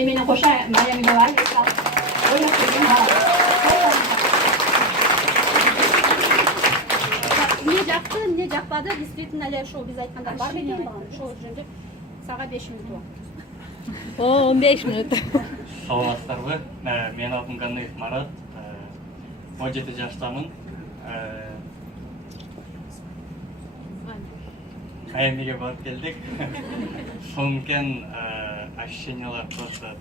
Miami'ne koşa, Miami'de var. Öyle söyleyeyim ha. Ne jaktı, ne jakпады, действительно эле ошол биз айткандай бар бекен багы. Ошол үчүн деп сага 5 мүнөт убакыт. О, 15 мүнөт. Саламатсыздарбы? Менин атым Ганиев Марат. 17 жаштамын. Майамиге барып келдик. Сонкен ощущениялар просто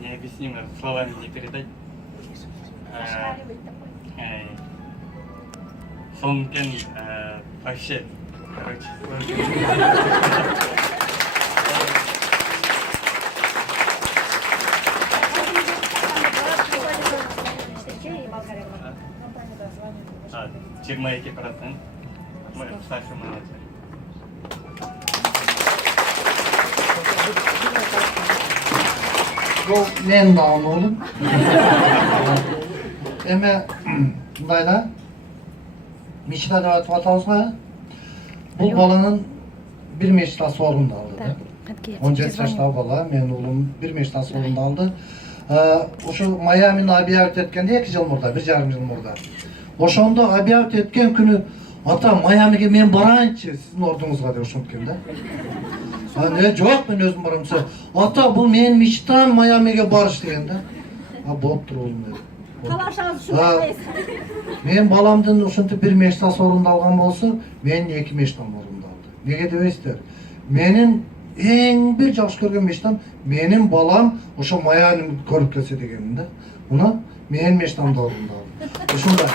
необъяснимо, словами не передать. Сонкен вообще, короче, сложно. 22%. Мы старший менеджер. Bu men bağlı oğlum. Eme Dayla Mişra da atalsa bu balanın bir meştası orunda aldı. 17 yaşta bala, men oğlum bir meştası orunda aldı. Oşu Miami'nin abiyat etkende 2 yıl burada, 1,5 yıl burada. Oşonda abiyat etken günü ata Miami'ge men barayınçı sizin ordunuzga деп ошонткенде. Ne жоқ мен өзім барамын десе, ата бұл менің мечтам Майамиге барыш дегенде. Болып тұр oğlum dedi. Талашыңыз ушундай. Мен баламдын ушинтип бир мечтасы орындалган болсо, менин 2 мечтам орындалды. Неге дебейсиздер? Менин эң бир жакшы көргөн мечтам менин балам ошо Майамини көрүп келсе дегеним да. Мына менин мечтам да орындалды. Ушундай.